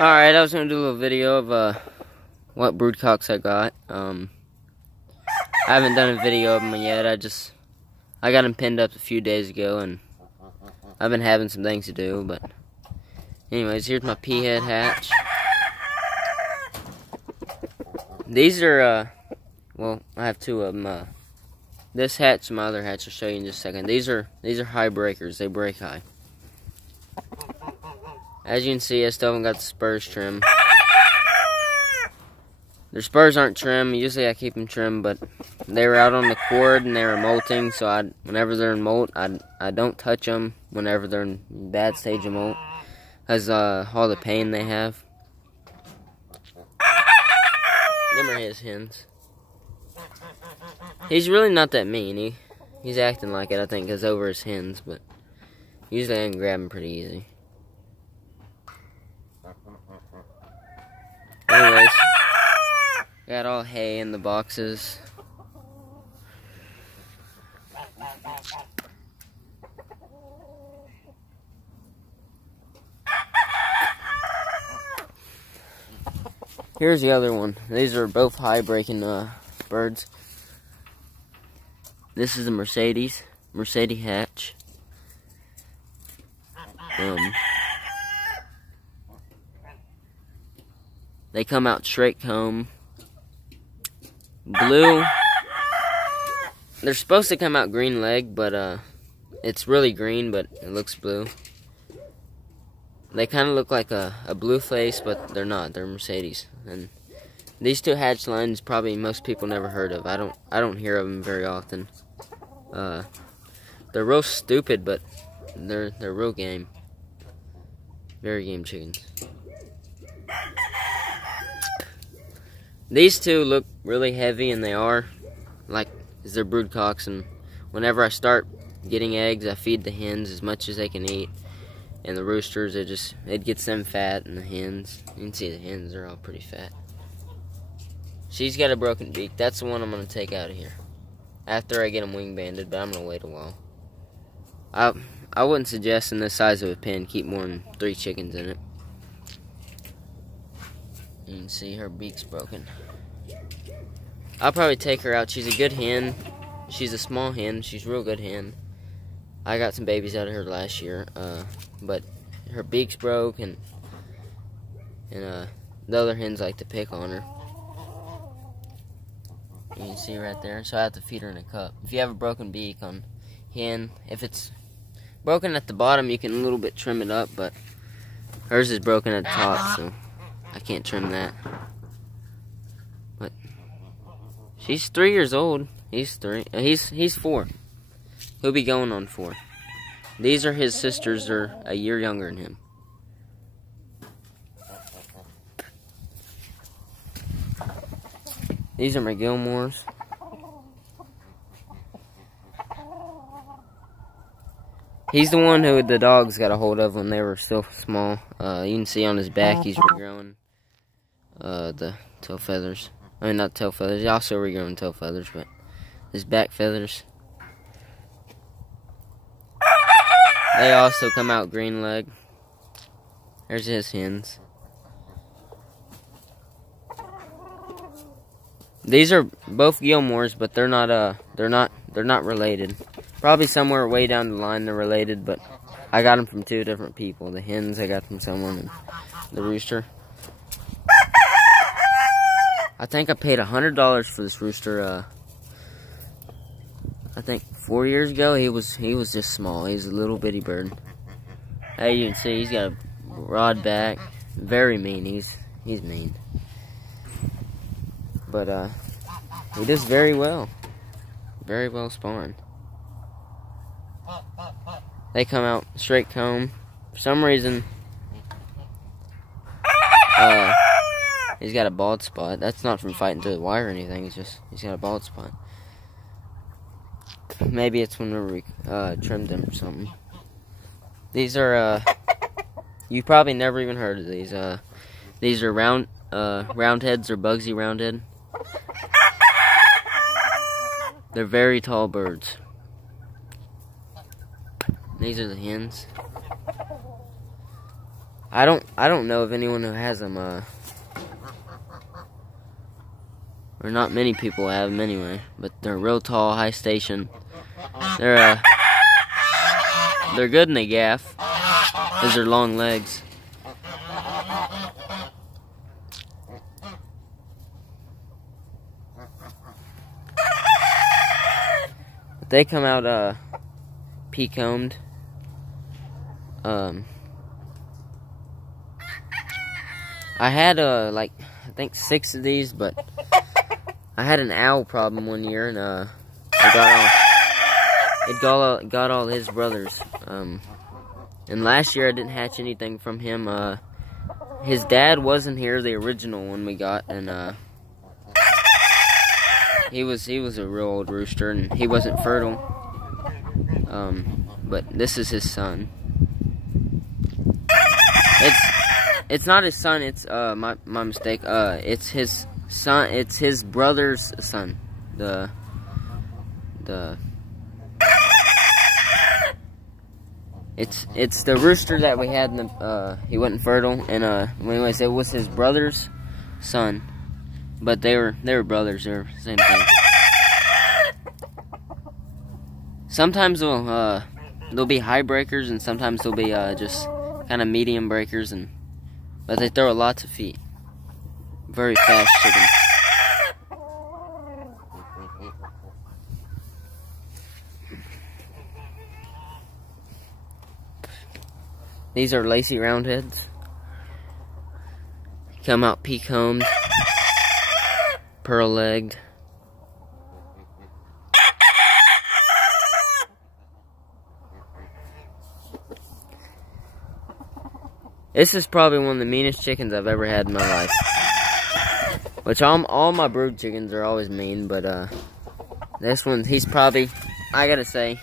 Alright, I was gonna do a little video of what broodcocks I got. I haven't done a video of them yet. I got them pinned up a few days ago, and I've been having some things to do. But anyways, here's my peahead hatch. These are well, I have two of them. This hatch and my other hatch I'll show you in just a second. These are high breakers. They break high. As you can see, I still haven't got the spurs trim. Their spurs aren't trim. Usually I keep them trim, but they were out on the cord and they were molting. So whenever they're in molt, I don't touch them whenever they're in bad stage of molt, because all the pain they have. Them are his hens. He's really not that mean. He's acting like it, I think, because over his hens, but usually I can grab him pretty easy. Anyways, got all hay in the boxes. Here's the other one. These are both high breaking birds. This is a Mercedes hatch. They come out straight comb. Blue. They're supposed to come out green leg, but it's really green, but it looks blue. They kind of look like a blue face, but they're not. They're Mercedes. And these two hatch lines, probably most people never heard of. I don't hear of them very often. They're real stupid, but they're real game. Very game chickens. These two look really heavy, and they are, like, they're broodcocks, and whenever I start getting eggs, I feed the hens as much as they can eat, and the roosters, it gets them fat, and the hens, you can see the hens are all pretty fat. She's got a broken beak. That's the one I'm going to take out of here after I get them wing banded, but I'm going to wait a while. I wouldn't suggest in this size of a pen keep more than 3 chickens in it. You can see her beak's broken. I'll probably take her out. She's a good hen. She's a small hen. She's a real good hen. I got some babies out of her last year, but her beak's broke, and the other hens like to pick on her. You can see right there. So I have to feed her in a cup. If you have a broken beak on hen, if it's broken at the bottom, you can a little bit trim it up, but hers is broken at the top, so I can't trim that. But she's 3 years old. He's 3. He's 4. He'll be going on 4. These are his sisters. They're a year younger than him. These are my Gilmores. He's the one who the dogs got a hold of when they were still small. You can see on his back he's regrowing the tail feathers. I mean, not tail feathers. He's also regrowing tail feathers, but his back feathers. They also come out green leg. There's his hens. These are both Gilmores, but they're not related. Probably somewhere way down the line they're related, but I got them from 2 different people. The hens I got from someone, and the rooster. I think I paid $100 for this rooster. I think 4 years ago. He was just small. He's a little bitty bird. Hey, you can see he's got a broad back. Very mean. He's mean. But he does very well. Very well spawned. They come out straight comb. For some reason, he's got a bald spot. That's not from fighting through the wire or anything. He's got a bald spot. Maybe it's whenever we trimmed them or something. These are you probably never even heard of these. These are roundheads or Bugsy roundhead. They're very tall birds. These are the hens. I don't know of anyone who has them. Or not many people have them anyway. But they're real tall, high station. They're good in the gaff, because they're long legs. But they come out pea-combed. I had like I think 6 of these, but I had an owl problem one year, and it got all his brothers. And last year I didn't hatch anything from him. His dad wasn't here, the original one we got, and he was a real old rooster, and he wasn't fertile. But this is his son. It's not his son. It's my mistake. It's his son. It's his brother's son. It's the rooster that we had in the he wasn't fertile, and anyways, it was his brother's son. But they were brothers. They were the same thing. Sometimes they'll be high breakers, and sometimes they'll be just kind of medium breakers, but they throw lots of feet. Very fast chickens. These are lacy roundheads. Come out pea-combed, pearl-legged. This is probably one of the meanest chickens I've ever had in my life. Which all my brood chickens are always mean, but this one, he's probably, I gotta say,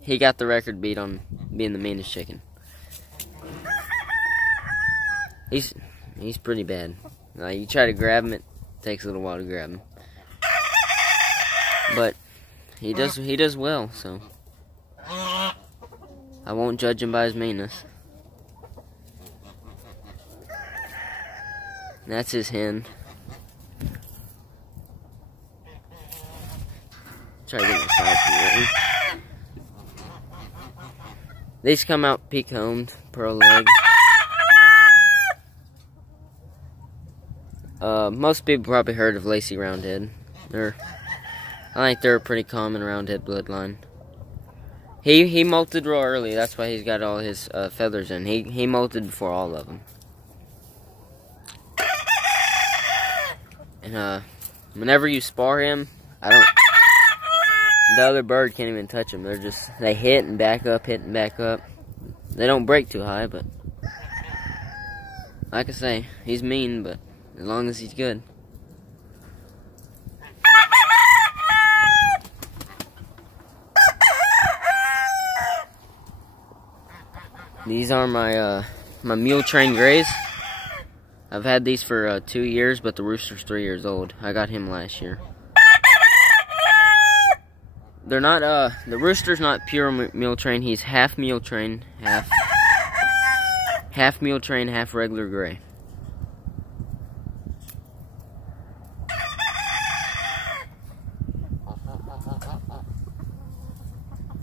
he got the record beat on being the meanest chicken. He's pretty bad. You try to grab him, it takes a little while to grab him. But he does well, so I won't judge him by his meanness. That's his hen. Try to get my side view. These come out pea-combed, pearl leg. Most people probably heard of Lacy Roundhead. I think they're a pretty common roundhead bloodline. He molted real early. That's why he's got all his feathers in. He molted before all of them. And whenever you spar him, the other bird can't even touch him. They hit and back up, hit and back up. They don't break too high, but like I say, he's mean, but as long as he's good. These are my my mule train grays. I've had these for 2 years, but the rooster's 3 years old. I got him last year. They're not the rooster's not pure mule train. He's half mule train, half mule train, half regular gray.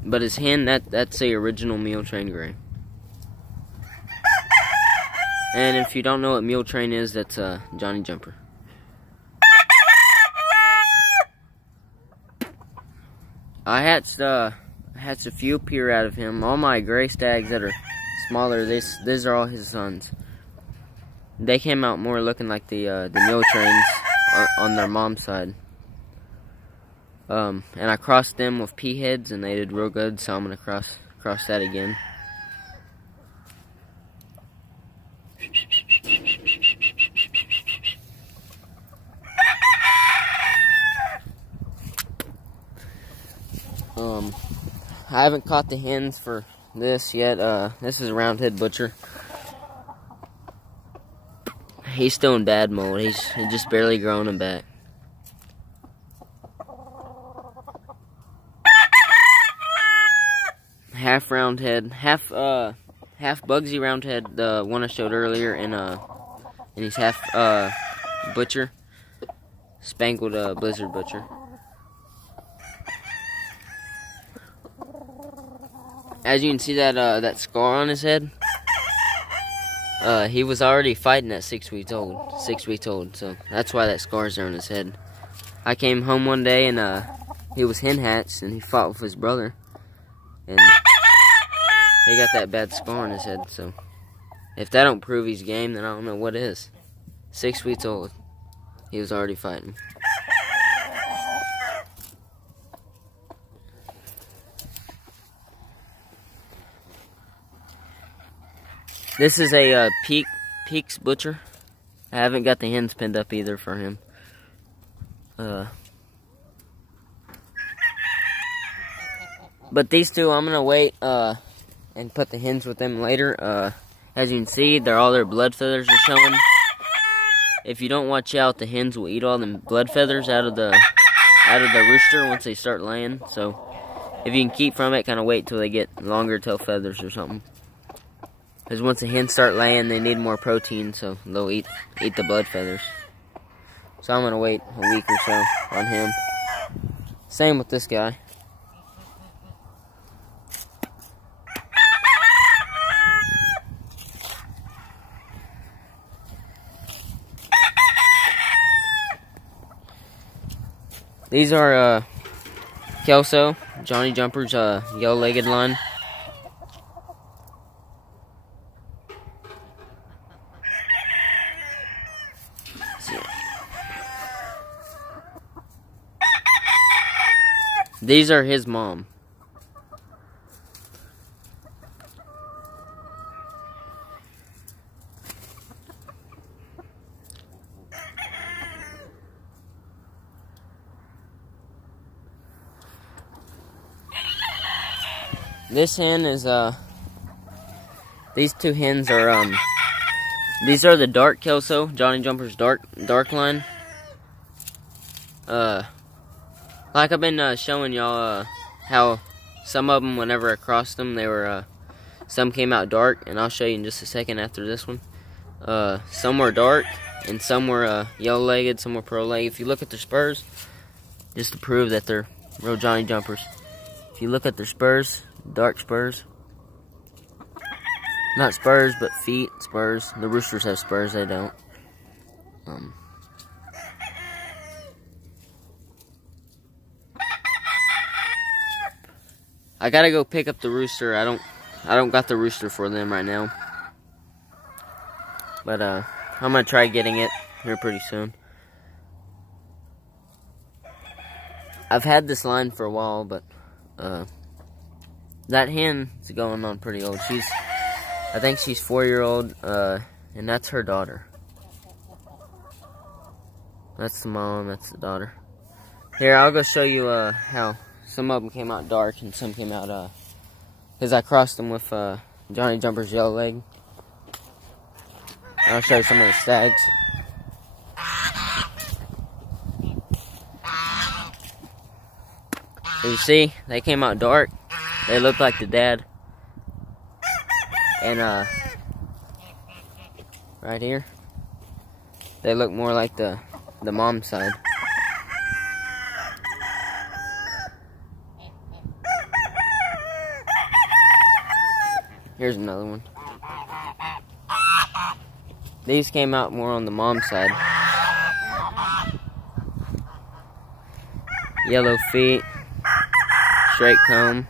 But his hen, that's the original mule train gray. And if you don't know what mule train is, that's Johnny Jumper. I hatched a few pure out of him. All my gray stags that are smaller, these are all his sons. They came out more looking like the mule trains on their mom's side. And I crossed them with pea heads, and they did real good. So I'm gonna cross that again. I haven't caught the hens for this yet. This is a roundhead butcher. He's still in bad mold. He's just barely growing him back. Half roundhead, half half Bugsy Roundhead, the one I showed earlier, and he's half Butcher, Spangled Blizzard Butcher. As you can see that scar on his head, he was already fighting at 6 weeks old. 6 weeks old, so that's why that scar's there on his head. I came home one day and he was hen hatched and he fought with his brother, and he got that bad scar on his head. So if that don't prove he's game, then I don't know what is. 6 weeks old, he was already fighting. This is a Peaks Butcher. I haven't got the hens pinned up either for him. But these two, I'm gonna wait and put the hens with them later. As you can see, all their blood feathers are showing. If you don't watch out, the hens will eat all them blood feathers out of the rooster once they start laying. So if you can keep from it, kind of wait till they get longer tail feathers or something. Because once the hens start laying, they need more protein, so they'll eat the blood feathers. So I'm gonna wait a week or so on him. Same with this guy. These are Kelso, Johnny Jumper's yellow-legged line. These are his mom. This hen is these two hens are these are the dark Kelso, Johnny Jumper's dark line. Like I've been showing y'all how some of them, whenever I crossed them, they were some came out dark, and I'll show you in just a second after this one. Some were dark and some were yellow-legged, some were pearl-legged. If you look at their spurs, just to prove that they're real Johnny Jumpers. If you look at their spurs, dark spurs. Not spurs, but feet, spurs. The roosters have spurs, they don't. I gotta go pick up the rooster. I don't got the rooster for them right now. But I'm gonna try getting it here pretty soon. I've had this line for a while, but that hen is going on pretty old. I think she's 4-year-old, and that's her daughter. That's the mom, that's the daughter. Here, I'll go show you how some of them came out dark and some came out, because I crossed them with Johnny Jumper's yellow leg. I'll show you some of the stags. You see, they came out dark. They look like the dad. And right here, they look more like the mom side. Here's another one. These came out more on the mom side. Yellow feet, straight comb.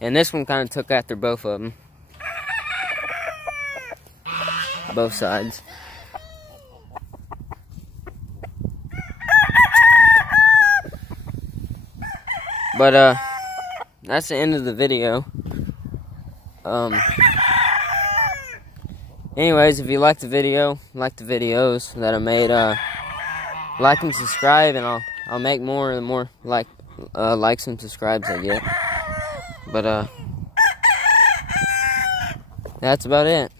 And this one kind of took after both of them. Both sides. But that's the end of the video. Anyways, if you like the video, like the videos that I made, like and subscribe, and I'll make more the more likes and subscribes I get. But that's about it.